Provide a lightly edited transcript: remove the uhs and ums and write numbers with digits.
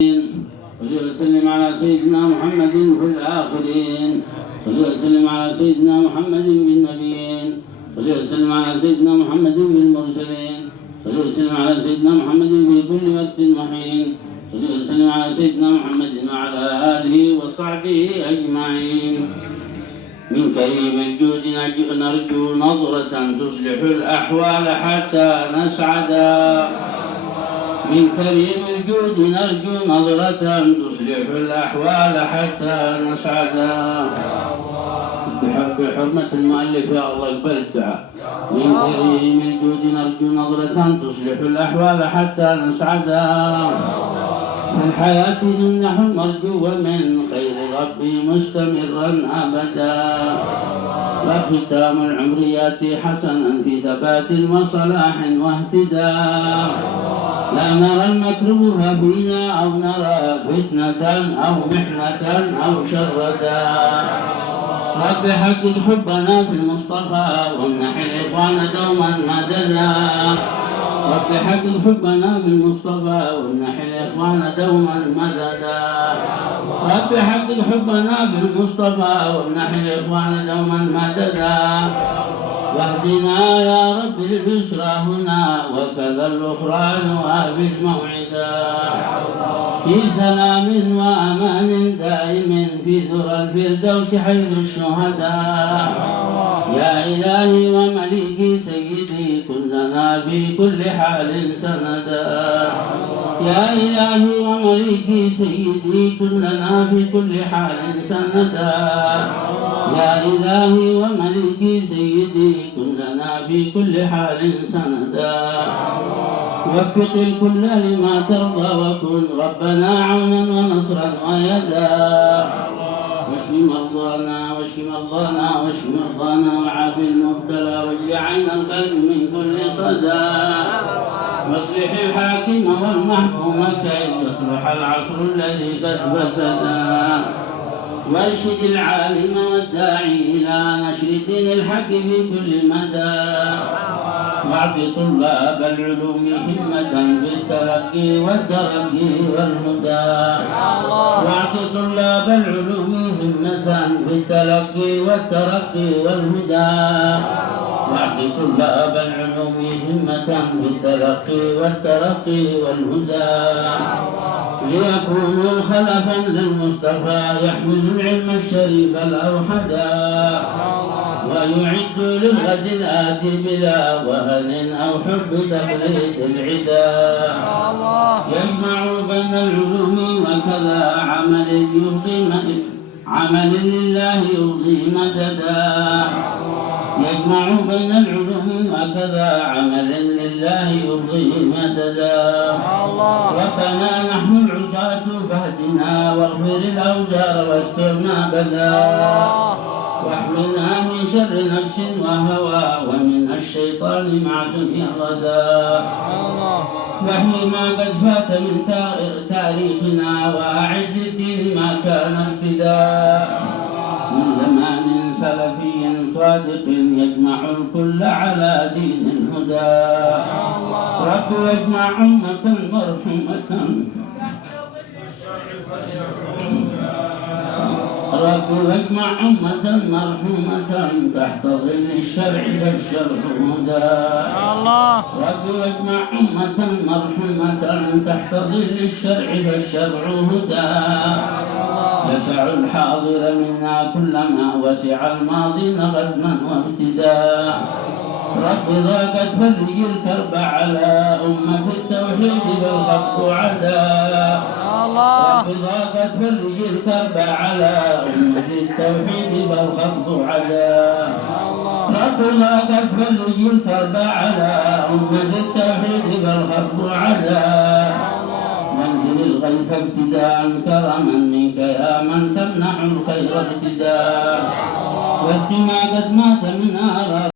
صل وسلم على سيدنا محمد في الآخرين. صل وسلم على سيدنا محمد في النبيين. صل وسلم على سيدنا محمد في المرسلين. صل وسلم على سيدنا محمد في كل وقت وحين. صل وسلم على سيدنا محمد وعلى آله وصحبه أجمعين. من كريم الجود نرجو نظرة تصلح الأحوال حتى نسعدا. من كريم الجود نرجو نظرة تصلح الأحوال حتى نسعدا. بحرمة المؤلف يا الله يقبل الدعاء. من كريم الجود نرجو نظرة تصلح الأحوال حتى نسعدا. في الحياة نمنح المرجو من خير ربي مستمرا أبدا. وختام العمر يأتي حسنا في ثبات وصلاح واهتداء. لا نرى المكروه فينا أو نرى فتنة أو محنة أو شردا. رب حقق حبنا في المصطفى وامنح الإخوان دوما مددا. رب حقق حبنا في المصطفى وامنح الإخوان دوما مددا. رب حقق حبنا في المصطفى وامنح الإخوان دوما مددا. واهدنا يا رب البشرى هنا وكذا الأخرى نوافي الموعدا. في سلام وأمان دائم في ذرى الفردوس حيث الشهداء. يا إلهي ومليكي سيدي كلنا في كل حال سندا. يا إلهي ومليكي سيدي كلنا في كل حال سندا. يا إلهي ومليكي سيدي كلنا في كل حال سندا. وفق الكل لما ترضى وكن ربنا عونا ونصرا ويدا. واشف مرضانا واشف مرضانا واشف مرضانا وعاف المبتلى واجل عين القلب من كل صدى. واصلح الحاكم والمحكوم كي يصلح العصر الذي قد فسدا. وارشد العالم والداعي إلى نشر دين الحق في كل مدى. واعط طلاب العلوم همة بالترقي والترقي والهدى. واعط طلاب العلوم همة بالتلقي والترقي والهدى. واعط طلاب العلوم همة بالتلقي والترقي والهدى. ليكونوا خلفا للمصطفى يحمل العلم الشريف الأوحدا. ويعد للغد الآتي بلا وهن أو حب تقليد العدا. يجمع بين العلوم وكذا عمل لله يرضي مددا. يجمع بين العلوم وكذا عمل لله يرضي مددا. ربنا نحن العصاة فاهدنا واغفر الأوزار واستر ما بدا. واحمنا من شر نفس وهوى ومن الشيطان مع دنيا الردى. واحمي ما قد فات من تاريخنا وأعد للدين ما كان ابتداء. من زمان سلفي صادق يجمع الكل على دين الهدى. رب واجمع أمة مرحومة. رب واجمع أمة مرحومة تحت ظل الشرع فالشرع هدى. رب واجمع أمة مرحومة تحت ظل الشرع فالشرع هدى. يسع الحاضر منا كلما وسع الماضين غزما وابتداء. رب ضاقت فرج الكرب على أمة التوحيد بالخط عدا. رب ضاقت فرج الكرب على أمة التوحيد بالخط عدا. رب ضاقت فرج الكرب على أمة التوحيد بالخط عدا. وانزل الغيث ابتداء كرما منك يا من تمنح الخير ابتداء. واسق ما قد مات من آراء